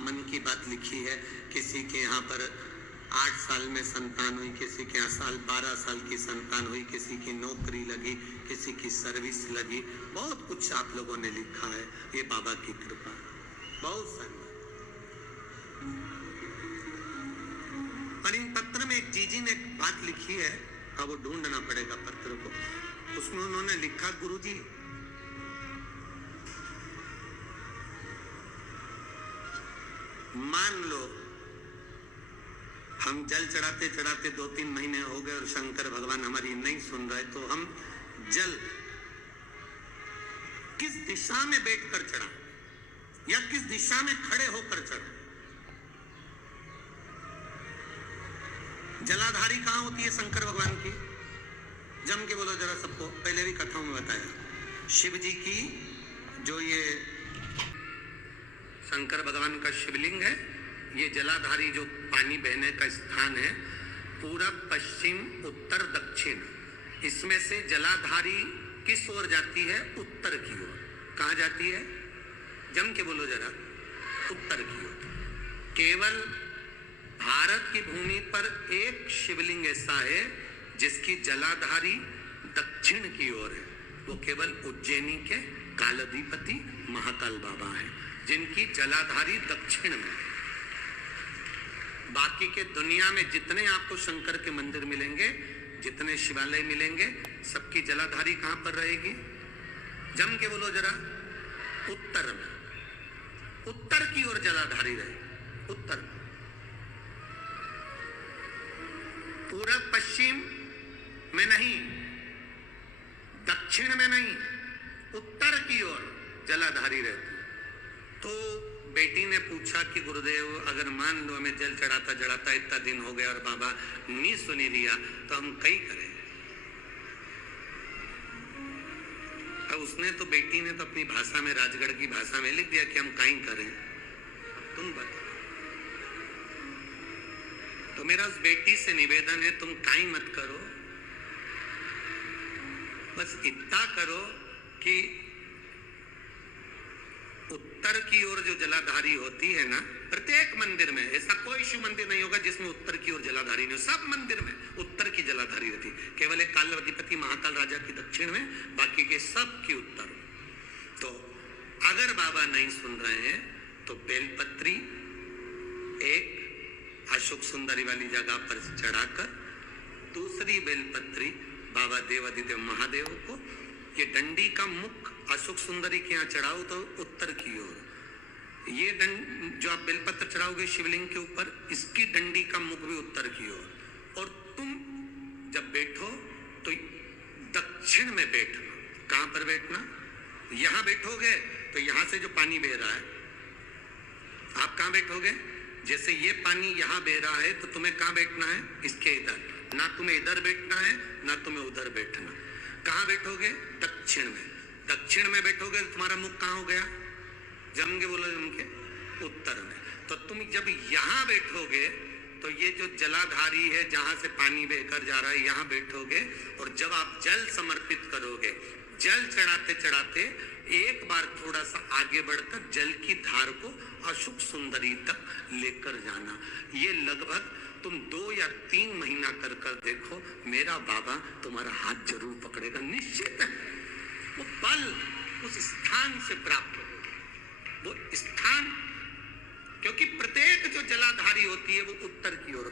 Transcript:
मन की बात लिखी है। किसी के यहाँ पर 8 साल में संतान हुई, किसी के यहाँ 12 साल की संतान हुई, किसी की नौकरी लगी, किसी की सर्विस लगी, बहुत कुछ आप लोगों ने लिखा है। ये बाबा की कृपा, बहुत सारी। पर इन पत्र में एक जीजी ने एक बात लिखी है, अब वो ढूंढना पड़ेगा पत्र को। उसमें उन्होंने लिखा, गुरुजी मान लो हम जल चढ़ाते चढ़ाते 2-3 महीने हो गए और शंकर भगवान हमारी नहीं सुन रहे, तो हम जल किस दिशा में बैठकर चढ़ा या किस दिशा में खड़े होकर चढ़ा? जलाधारी कहां होती है शंकर भगवान की? जम के बोलो जरा सबको, पहले भी कथाओं में बताया। शिव जी की जो ये शंकर भगवान का शिवलिंग है, ये जलाधारी जो पानी बहने का स्थान है, पूरब पश्चिम उत्तर दक्षिण, इसमें से जलाधारी किस ओर जाती है? उत्तर की ओर। कहां जाती है? जम के बोलो जरा, उत्तर की ओर। केवल भारत की भूमि पर एक शिवलिंग ऐसा है जिसकी जलाधारी दक्षिण की ओर है, वो केवल उज्जैनी के कालाधिपति महाकाल बाबा हैं, जिनकी जलाधारी दक्षिण में। बाकी के दुनिया में जितने आपको शंकर के मंदिर मिलेंगे, जितने शिवालय मिलेंगे, सबकी जलाधारी कहां पर रहेगी? जम के बोलो जरा, उत्तर में। उत्तर की ओर जलाधारी रहेगी, उत्तर। पूरब पश्चिम में नहीं, दक्षिण में नहीं, उत्तर की ओर जलाधारी रहती। तो बेटी ने पूछा कि गुरुदेव अगर मान लो हमें जल चढ़ाता चढ़ाता इतना दिन हो गया और बाबा नहीं सुनी दिया, तो हम कई करें? अब उसने तो, बेटी ने तो अपनी भाषा में, राजगढ़ की भाषा में लिख दिया कि हम कहीं करें। अब तुम बताओ। तो मेरा उस बेटी से निवेदन है, तुम काई मत करो, बस इतना करो कि उत्तर की ओर जो जलाधारी होती है ना, प्रत्येक मंदिर में, ऐसा कोई शिव मंदिर नहीं होगा जिसमें उत्तर की ओर जलाधारी नहीं हो। सब मंदिर में उत्तर की जलाधारी रहती, केवल एक कालाधिपति महाकाल राजा की दक्षिण में, बाकी के सब की उत्तर। तो अगर बाबा नहीं सुन रहे हैं तो बेलपत्री एक अशोक सुंदरी वाली जगह पर चढ़ाकर, दूसरी बेलपत्री बाबा देवादिदेव महादेव को, ये डंडी का मुख अशोक सुंदरी के यहाँ चढ़ाओ तो उत्तर की ओर। ये जो आप बेलपत्र चढ़ाओगे शिवलिंग के ऊपर, इसकी डंडी का मुख भी उत्तर की ओर। और तुम जब बैठो तो दक्षिण में बैठना। कहां पर बैठना? यहां बैठोगे तो यहां से जो पानी बह रहा है, आप कहां बैठोगे? जैसे ये पानी यहां बह रहा है तो तुम्हें कहां बैठना है? इसके इधर। ना तुम्हें इधर बैठना है ना तुम्हें उधर बैठना। कहां बैठोगे? दक्षिण में। दक्षिण में बैठोगे तो तुम्हारा मुख कहां हो गया? जम के बोलो, जम के उत्तर में। तो तुम जब यहां बैठोगे तो ये जो जलाधारी है जहां से पानी बहकर जा रहा है, यहां बैठोगे। और जब आप जल समर्पित करोगे, जल चढ़ाते चढ़ाते एक बार थोड़ा सा आगे बढ़कर जल की धार को अशोक सुंदरी तक लेकर जाना। ये लगभग तुम 2 या 3 महीना कर कर देखो, मेरा बाबा तुम्हारा हाथ जरूर पकड़ेगा, निश्चित है। वो बल उस स्थान से प्राप्त होगा, वो स्थान, क्योंकि प्रत्येक जो जलाधारी होती है वो उत्तर की ओर